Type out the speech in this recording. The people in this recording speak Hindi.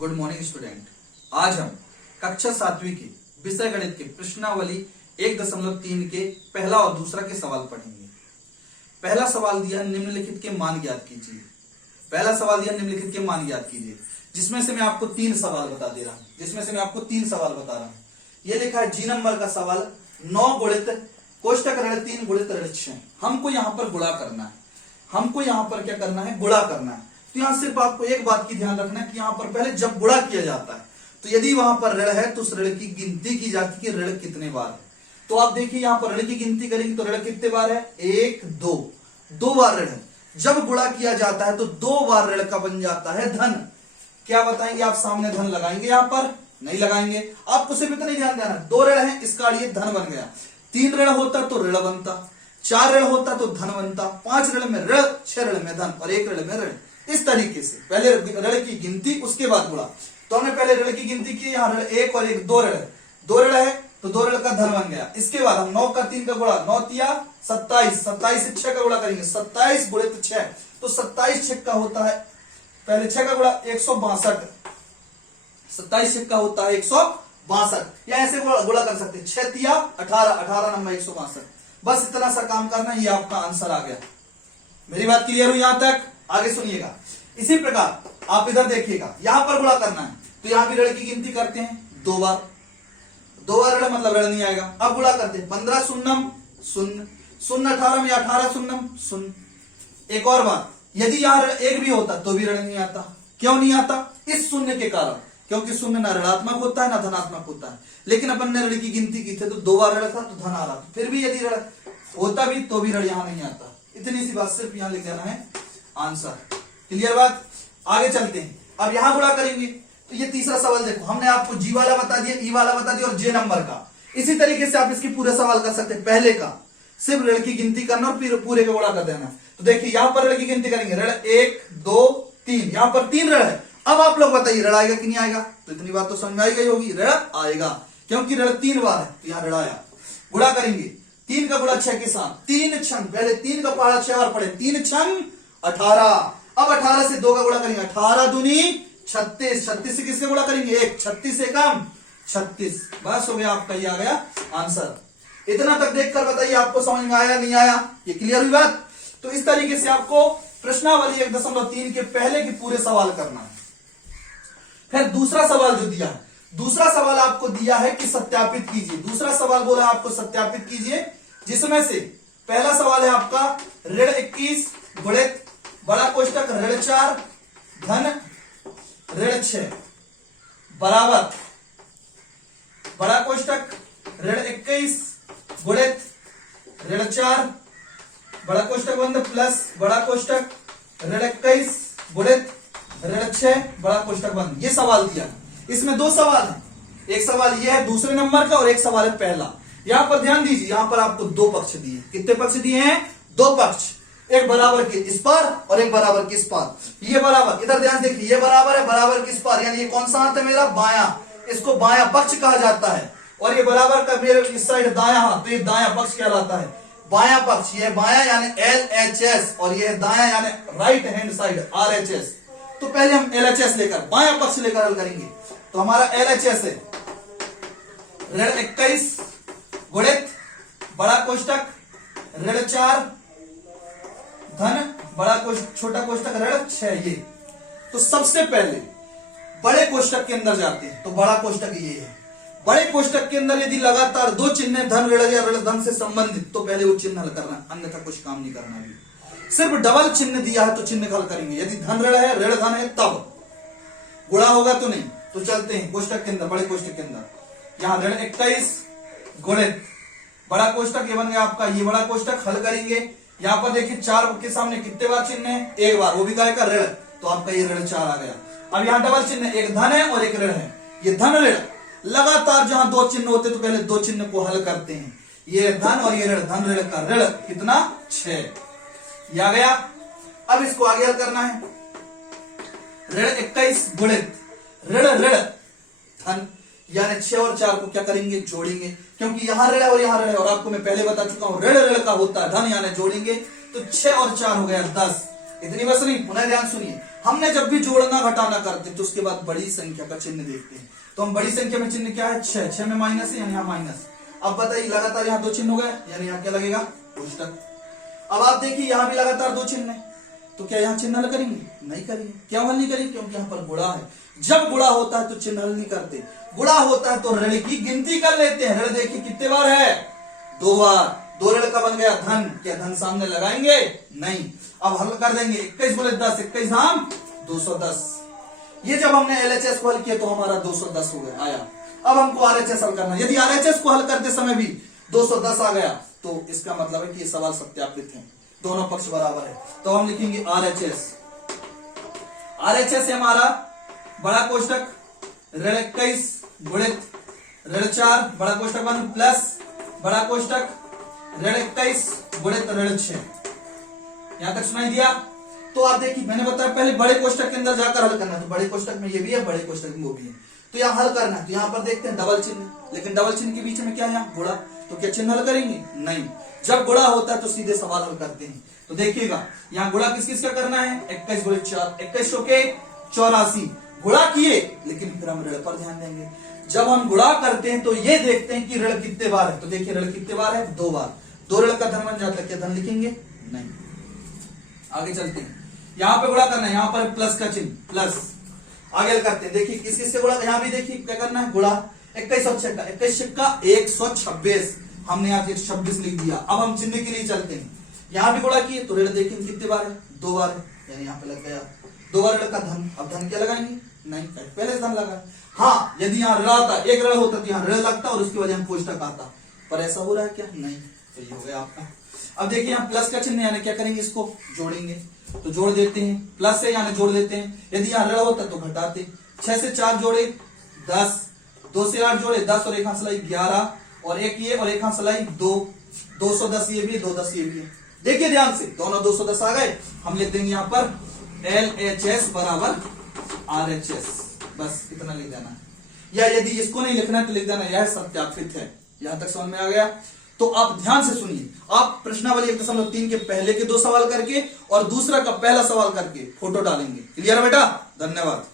Good morning student. आज हम कक्षा 7वीं के विषय गणित के प्रश्नावली 1.3 के पहला और दूसरा के सवाल पढ़ेंगे। पहला सवाल दिया निम्नलिखित के मान ज्ञात कीजिए। पहला सवाल दिया निम्नलिखित के मान ज्ञात कीजिए, जिसमें से मैं आपको 3 सवाल बता दे रहा हूं। ये लिखा है जी नंबर का सवाल 9 गुणित कोष्टक ऋण 3 गुणित ऋण 6। हमको यहां पर गुणा करना है। गुणा करना है। तो यहां सिर्फ आपको एक बात की ध्यान रखना है कि यहां पर पहले जब गुणा किया जाता है तो यदि वहां पर ऋण है तो उस ऋण की गिनती की जाती है कि ऋण कितने बार है। तो आप देखिए यहां पर ऋण की गिनती करेंगे तो ऋण कितने बार है, 1 2, 2 बार ऋण है। जब गुणा किया जाता है तो 2 बार ऋण का बन जाता है धन। क्या बताएंगे आप, सामने धन लगाएंगे, यहां पर नहीं लगाएंगे। आपको सिर्फ इतना ही ध्यान देना, 2 ऋण है इसका ये धन बन गया। 3 ऋण होता तो ऋण बनता, 4 ऋण होता तो धन बनता, 5 ऋण में ऋण, 6 ऋण में धन और 1 ऋण में ऋण। इस तरीके से पहले ऋण की गिनती उसके बाद गुणा। तो हमने पहले ऋण की गिनती की, यहाँ ऋण 1 और 1 2 ऋण है, 2 ऋण है तो 2 ऋण का धन बन गया। इसके बाद हम 9 का 3 का गुणा, 9 तिया 27, 27 से 6 का गुणा करेंगे, 27 गुणित 6 तो 27 6 का होता है, पहले 6 का गुणा 162, 27 6 का होता है 162, या ऐसे गुणा कर सकते हैं 6 तिया 18, 18 नंबर 162। बस इतना सा काम करना, ये आपका आंसर आ गया। मेरी बात क्लियर हुई यहां तक? आगे सुनिएगा। इसी प्रकार आप इधर देखिएगा, यहां पर गुणा करना है तो यहां भी ऋण की गिनती करते हैं 2 बार, 2 बार ऋण मतलब ऋण नहीं आएगा। अब गुणा करते हैं 15 शून्यम शून्य, शून्य 18 में 18 शून्यम शून्य। एक और बात, यदि यहां ऋण 1 भी होता तो भी ऋण नहीं आता। क्यों नहीं आता? इस शून्य के कारण, क्योंकि शून्य ना ऋणात्मक होता है ना धनात्मक होता है। लेकिन अपन ने ऋण की गिनती की थी तो 2 बार ऋण था तो धन आ रहा, फिर भी यदि ऋण होता भी तो भी ऋण यहां नहीं आता। इतनी सी बात सिर्फ यहां लिख देना है आंसर। क्लियर बात? आगे चलते हैं। अब यहां गुणा करेंगे तो ये तीसरा सवाल देखो, हमने आपको जी वाला बता दिया, ई वाला बता दिया और जे नंबर का। इसी तरीके से आप इसकी पूरे सवाल कर सकते हैं। पहले का सिर्फ ऋण की गिनती करना और फिर पूरे का गुणा कर देना। तो देखिए यहां पर ऋण की गिनती करेंगे, ऋण 1 2 3, यहां पर 3 ऋण है। अब आप लोग बताइए ऋण आएगा कि नहीं आएगा? तो इतनी बात तो समझ में आई गई होगी, ऋण आएगा क्योंकि ऋण 3 बार है तो यहां ऋण आया। गुणा करेंगे 3 का गुणा 6 के साथ, 3 छंग, पहले 3 का पहाड़ा 6 बार पढ़े, 3 छंग 18। अब 18 से 2 का गुणा करेंगे, 18 दूनी 36, 36 से किसके गुणा करेंगे 1, 36 से कम 36। बस हो गया, आपका ये आ गया आंसर। इतना तक देखकर बताइए आपको समझ में आया नहीं आया? ये क्लियर हुई बात? तो इस तरीके से आपको प्रश्नावली 1.3 के पहले के पूरे सवाल करना है। फिर दूसरा सवाल जो दिया है, दूसरा सवाल आपको दिया है कि सत्यापित कीजिए। दूसरा सवाल बोला है आपको सत्यापित कीजिए, जिसमें से पहला सवाल है आपका ऋण 21 गुणित बड़ा कोष्टक ऋण 4 धन ऋण 6 बराबर बड़ा कोष्टक ऋण 21 गुणित ऋण 4 बड़ा कोष्टक बंद प्लस बड़ा कोष्टक ऋण 21 गुणित ऋण 6 बड़ा कोष्टक बंद। ये सवाल दिया। इसमें 2 सवाल हैं, एक सवाल ये है दूसरे नंबर का और एक सवाल है पहला। यहां पर ध्यान दीजिए, यहां पर आपको 2 पक्ष दिए। कितने पक्ष दिए हैं? 2 पक्ष, एक बराबर के इस पार और एक बराबर के इस पार। ये बराबर, इधर ध्यान देखिए, ये बराबर है बराबर के इस पार, यानी ये कौन सा हाथ है मेरा? बायां। इसको बायां पक्ष कहा जाता है। और ये बराबर का मेरे इस साइड दायां हाथ, तो ये दायां पक्ष कहलाता है। बायां पक्ष, ये बायां यानी LHS और ये दायां यानी राइट हैंड साइड RHS। तो पहले हम LHS लेकर बायां पक्ष लेकर हल करेंगे। तो हमारा LHS है ऋण 21 गुणित बड़ा कोष्टक ऋण 4 धन बड़ा छोटा कोष्टक ऋण 6। ये तो सबसे पहले बड़े कोष्टक के अंदर जाते हैं। तो बड़ा कोष्टक ये है। बड़े कोष्टक के अंदर यदि लगातार 2 चिन्ह धन ऋण या ऋण धन से संबंधित तो पहले वो चिन्ह हल करना, अन्यथा कुछ काम नहीं करना। भी सिर्फ डबल चिन्ह दिया है तो चिन्ह हल करेंगे। यदि धन ऋण है ऋण धन है तब गुणा होगा तो नहीं। तो चलते हैं कोष्टक के अंदर, बड़े कोष्टक के अंदर। यहां ऋण 21 गुणित बड़ा कोष्टक ये बन गया आपका, ये बड़ा कोष्टक हल करेंगे। यहां पर देखिए 4 के सामने कितने बार चिन्ह है? 1 बार, वो भी काय का ऋण, तो आपका ये ऋण 4 आ गया। अब यहां डबल चिन्ह, एक धन है और एक ऋण है। ये धन ऋण लगातार जहां 2 चिन्ह होते तो पहले 2 चिन्ह को हल करते हैं। ये धन और ये ऋण, धन ऋण का ऋण कितना? 6। ये आ गया। अब इसको आगे हल करना है। ऋण 21 गुणित ऋण ऋण धन, यानी 6 और 4 को क्या करेंगे? जोड़ेंगे, क्योंकि यहां ऋण है और यहां ऋण है। और आपको मैं पहले बता चुका हूं ऋण ऋण का होता है धन, यानी जोड़ेंगे तो 6 और 4 हो गया 10। इतनी बस नहीं, पुनः ध्यान सुनिए। हमने जब भी जोड़ना घटाना करते तो उसके बाद बड़ी संख्या का चिन्ह देखते हैं। तो हम बड़ी संख्या में चिन्ह क्या है, 6, 6 में माइनस है यानी यहाँ माइनस। अब बताइए लगातार यहाँ 2 चिन्ह हो गए यानी यहाँ क्या लगेगा, कोष्टक। अब आप देखिए यहाँ भी लगातार 2 चिन्ह है, तो क्या यहाँ चिन्ह हल करेंगे, नहीं करेंगे। क्यों हल नहीं करेंगे, क्योंकि यहाँ पर गुणा है। जब गुणा होता है तो चिन्ह हल नहीं करते, गुणा होता है तो ऋण की गिनती कर लेते हैं। ऋण देखिए कितने बार है, 2 बार। 2 ऋण का बन गया धन, क्या धन सामने लगाएंगे, नहीं। अब हल कर देंगे, 21 गुणे 10, 21 धाम 210। ये जब हमने एलएचएस को हल किया तो हमारा 210 हो गया आया। अब हमको आरएचएस हल करना है। यदि आरएचएस को हल करते समय भी 210 आ गया तो इसका मतलब है कि ये सवाल सत्यापित है, दोनों पक्ष बराबर है। तो हम लिखेंगे आरएचएस। आरएचएस है हमारा बड़ा कोष्टक ऋण 21 गुणित ऋण 4 बड़ा कोष्टक बन प्लस बड़ा कोष्टक ऋण 21 गुणित ऋण 6। यहां तक सुनाई दिया। तो आप देखिए मैंने बताया पहले बड़े कोष्टक के अंदर जाकर हल करना है। तो बड़े कोष्टक में ये भी है, बड़े कोष्टक में वो भी है। तो यहाँ हल करना है। तो यहाँ पर देखते हैं डबल चिन्ह, लेकिन डबल चिन्ह के बीच में क्या है, यहाँ गुणा। तो क्या चिन्ह हल करेंगे, नहीं। जब गुणा होता है तो सीधे सवाल हल करते हैं। तो देखिएगा यहाँ गुणा किस किस का करना है, 21 गुणित 4, 21 चौके 84 गुणा किए, लेकिन फिर हम ऋण पर ध्यान देंगे। जब हम गुणा करते हैं तो ये देखते हैं कि ऋण कितने बार है। तो देखिए ऋण कितने बार है, 2 बार। 2 ऋण का धन बन जाता है, क्या धन लिखेंगे, नहीं। आगे चलते हैं, यहाँ पे गुणा करना है, यहाँ पर प्लस का चिन्ह प्लस। आगे करते हैं, देखिए किस किस से गुणा, यहाँ भी देखिए क्या करना है, गुणा 21 और 6 का 21 का 126, हमने यहाँ 126 लिख दिया। अब हम चिन्ह के लिए चलते हैं, यहाँ भी गुणा किए तो ऋण देखिए कितने बार है, 2 बार है, यानी यहाँ पे लग गया 2 बार ऋण का धन। अब धन क्या लगाएंगे, नहीं, पहले से धन लगा। हाँ यदि यहाँ ऋण आता, एक ऋण होता तो यहाँ ऋण लगता और उसकी वजह हम कोष्टक आता, पर ऐसा हो रहा है क्या, नहीं। तो ये हो गया आपका। अब देखिए यहाँ प्लस का चिन्ह, यानी क्या करेंगे, इसको जोड़ेंगे। तो जोड़ देते हैं, प्लस से यानी जोड़ देते हैं। यदि यहाँ ऋण होता तो घटाते। 6 से 4 जोड़े 10, 2 से 8 जोड़े 10 और एक हाथ सलाई 11 और एक ये और एक हाथ सलाई 2, 210 ये भी है, 210 ये भी है। देखिए ध्यान से, दोनों 210 आ गए। हम लिख देंगे यहाँ पर LHS बराबर RHS, बस इतना लिख देना है। या यदि इसको नहीं लिखना है तो लिख देना यह सत्यापित है। यहां तक समझ में आ गया। तो आप ध्यान से सुनिए, आप प्रश्नावली 1.3 के पहले के 2 सवाल करके और दूसरा का पहला सवाल करके फोटो डालेंगे। क्लियर बेटा, धन्यवाद।